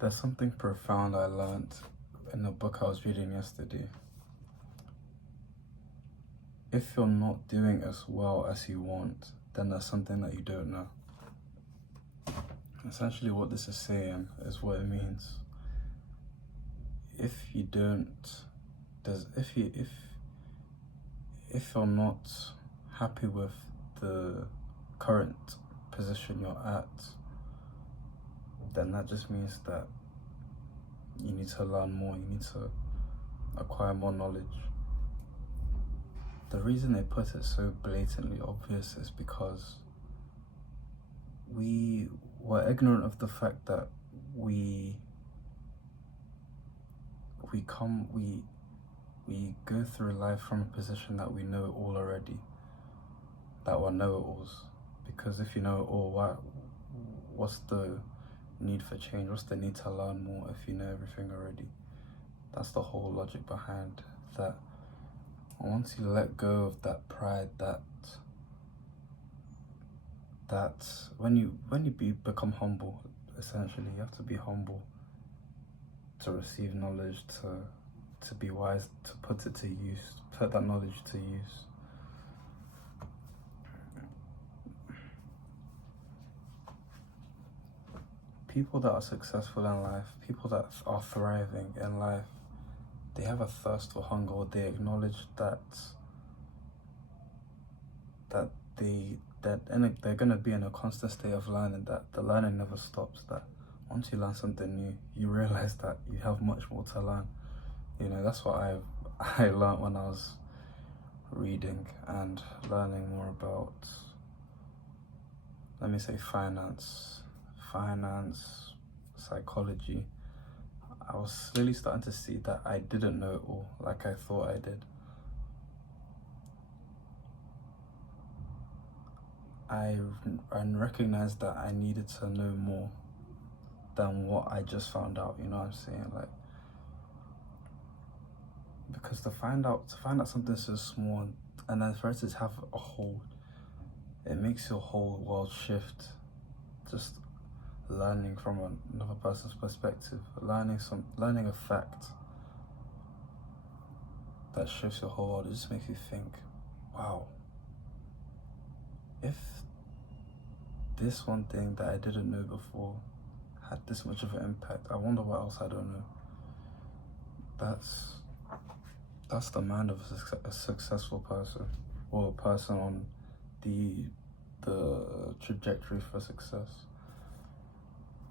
There's something profound I learned in a book I was reading yesterday. If you're not doing as well as you want, then there's something that you don't know. Essentially, what this is saying is what it means. If you don't, does if you're not happy with the current position you're at, then that just means that you need to learn more, you need to acquire more knowledge. The reason they put it so blatantly obvious is because we were ignorant of the fact that we go through life from a position that we know all already, that we're know-it-alls. Because if you know it all, what's the need for change? What's the need to learn more if you know everything already? That's the whole logic behind that. Once you let go of that pride, that when you become humble, essentially, you have to be humble to receive knowledge, to be wise, to put it to use, put that knowledge to use. People that are successful in life, people that are thriving in life, they have a thirst for hunger, or they acknowledge that they're going to be in a constant state of learning, that the learning never stops, that once you learn something new, you realize that you have much more to learn. You know, that's what I learned when I was reading and learning more about, let me say, finance, psychology. I was slowly starting to see that I didn't know it all like I thought I did. I recognized that I needed to know more than what I just found out, you know what I'm saying? Like, because to find out something so small, and then for it to have a whole, it makes your whole world shift. Just learning from another person's perspective, learning a fact that shifts your whole world, it just makes you think, wow, if this one thing that I didn't know before had this much of an impact, I wonder what else I don't know. That's the mind of a successful person, or a person on the trajectory for success.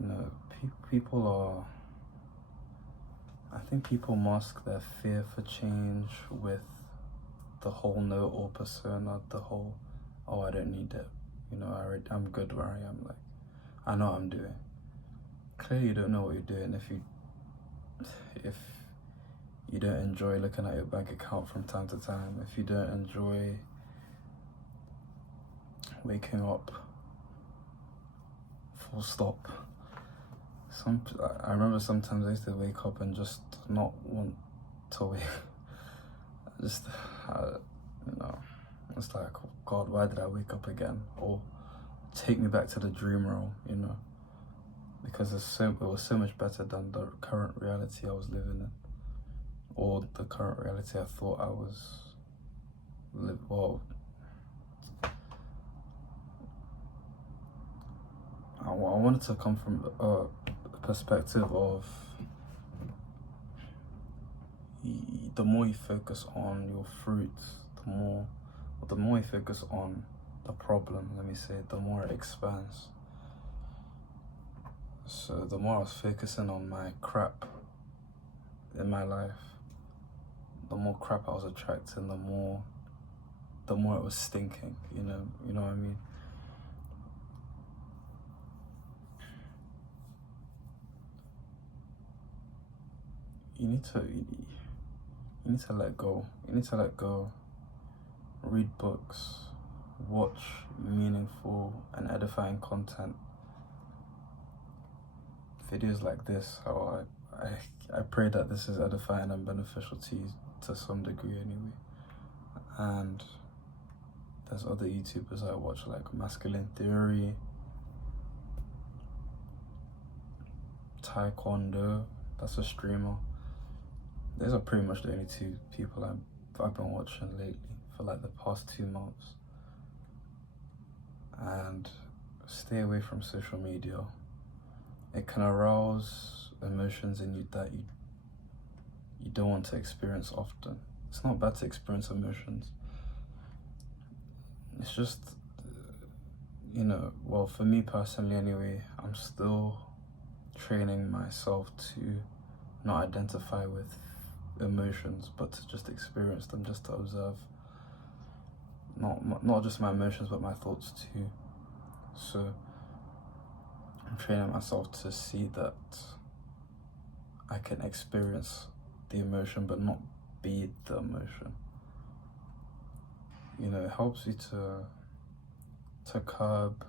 You know, I think people mask their fear for change with the whole know-it-all persona, the whole, oh, I don't need it, you know, I'm good where I am, like, I know what I'm doing. Clearly you don't know what you're doing if you don't enjoy looking at your bank account from time to time, if you don't enjoy waking up, full stop. I remember sometimes I used to wake up and just not want to wake. Just, you know, it's like, oh God, why did I wake up again? Or take me back to the dream realm, you know, because it was so much better than the current reality I was living in, or the current reality I thought I was well. I wanted to come from a perspective of the more you focus on your fruits, the more you focus on the problem, let me say, the more it expands. So the more I was focusing on my crap in my life, the more crap I was attracting, the more it was stinking, you know what I mean? You need to let go. You need to let go. Read books, watch meaningful and edifying content. Videos like this, I pray that this is edifying and beneficial to you to some degree anyway. And there's other YouTubers I watch, like Masculine Theory, Taekwondo, that's a streamer. Those are pretty much the only two people I've been watching lately for like the past 2 months. And stay away from social media. It can arouse emotions in you that you don't want to experience often. It's not bad to experience emotions. It's just, well, for me personally anyway, I'm still training myself to not identify with emotions, but to just experience them, just to observe. Not just my emotions, but my thoughts too. So I'm training myself to see that I can experience the emotion, but not be the emotion. It helps you to curb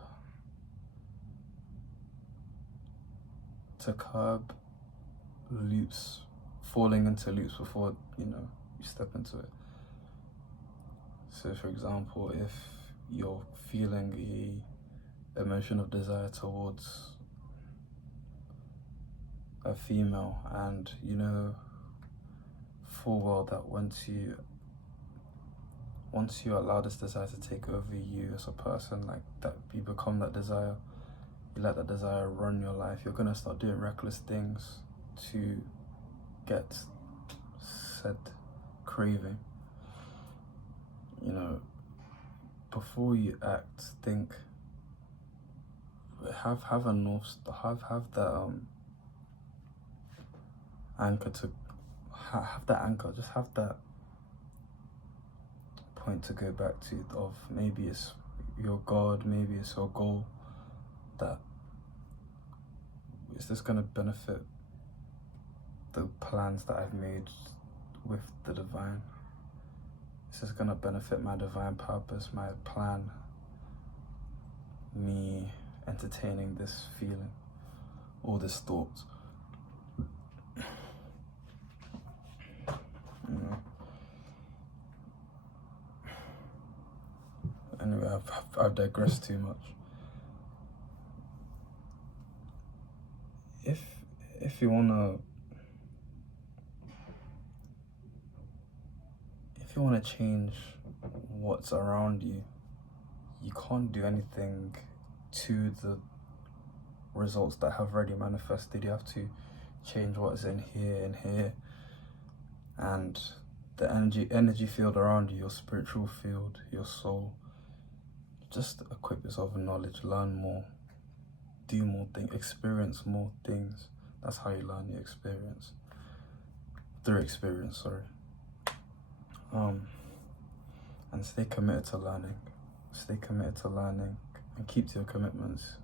loops, falling into loops before you step into it. So for example, if you're feeling a emotion of desire towards a female, and you know full well that once you allow this desire to take over you as a person, like that, you become that desire, you let that desire run your life, you're gonna start doing reckless things to get said craving. Before you act, think, have a north star, have that anchor to have that anchor, just have that point to go back to, of maybe it's your God, maybe it's your goal, that is this going to benefit the plans that I've made with the divine? Is this going to benefit my divine purpose, my plan, me entertaining this feeling or this thought? Anyway, I've digressed too much. If you wanna change what's around you, you can't do anything to the results that have already manifested. You have to change what's in here, and the energy field around you, your spiritual field, your soul. Just equip yourself with knowledge, learn more, do more things, experience more things. That's how you learn your experience. Through experience, sorry. And stay committed to learning. Stay committed to learning and keep to your commitments.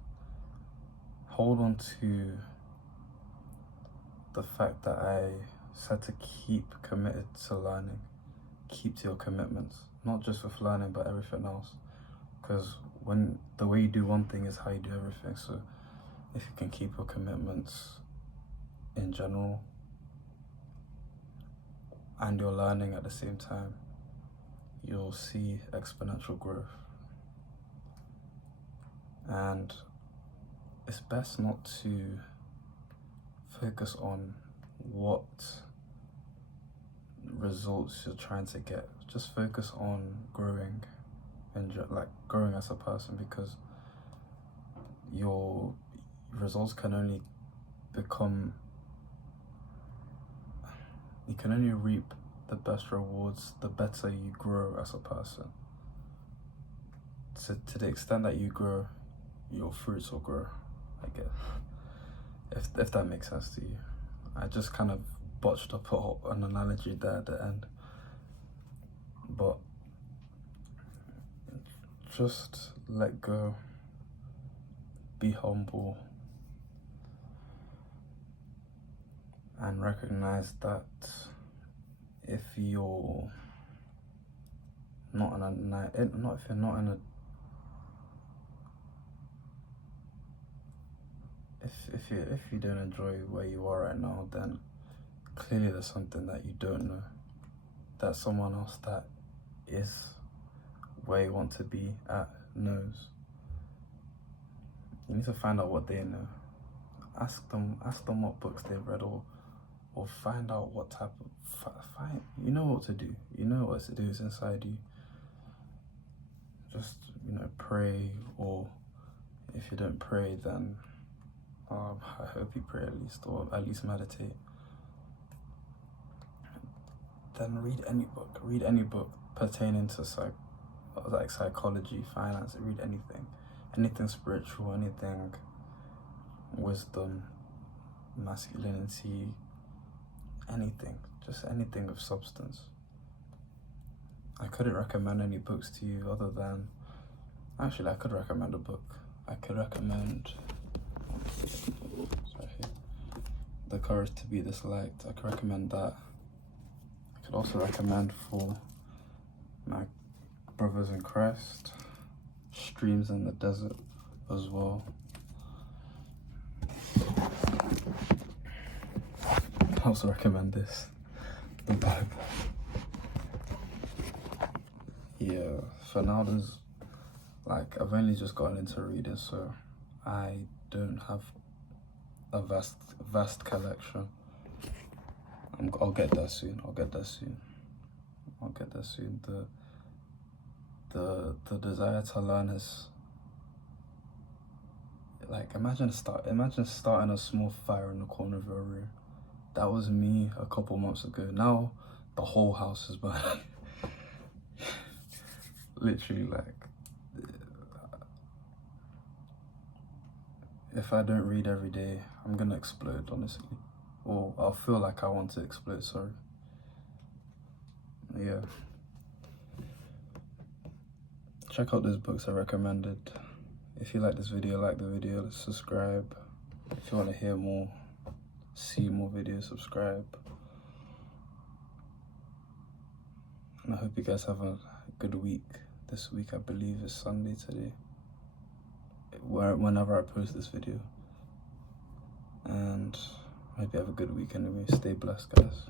Hold on to the fact that I said to keep committed to learning. Keep to your commitments, not just with learning, but everything else. Because when the way you do one thing is how you do everything. So if you can keep your commitments in general and you're learning at the same time, you'll see exponential growth. And it's best not to focus on what results you're trying to get. Just focus on growing and growing as a person, because your results can only you can only reap the best rewards the better you grow as a person. So to the extent that you grow, your fruits will grow, I guess, if that makes sense to you. I just kind of botched up an analogy there at the end, but just let go, be humble, and recognize that if you're not if you don't enjoy where you are right now, then clearly there's something that you don't know, that someone else that is where you want to be at knows. You need to find out what they know ask them what books they've read, or find out what type of find. You know what to do. You know what to do is inside you. Just, you know, pray, or if you don't pray, then I hope you pray at least, or at least meditate. Then read any book. Read any book pertaining to psychology, finance. Read anything spiritual, anything wisdom, masculinity, anything, just anything of substance. I couldn't recommend any books to you other than, actually I could recommend a book. I could recommend, The Courage to Be Disliked. I could recommend that. I could also recommend for my brothers in Christ, Streams in the Desert as well. I also recommend this, the Bible. Yeah, for now I've only just gotten into reading, so I don't have a vast collection. I'll get that soon. The desire to learn is like, imagine starting a small fire in the corner of your room. That was me a couple months ago. Now the whole house is burning. Literally, like, if I don't read every day, I'm gonna explode, honestly. Or I'll feel like I want to explode, sorry. Yeah. Check out those books I recommended. If you like this video, like the video, subscribe. If you want to hear more, see more videos, subscribe. And I hope you guys have a good week. This week, I believe, is Sunday today, whenever I post this video. And I hope you have a good week anyway. Stay blessed, guys.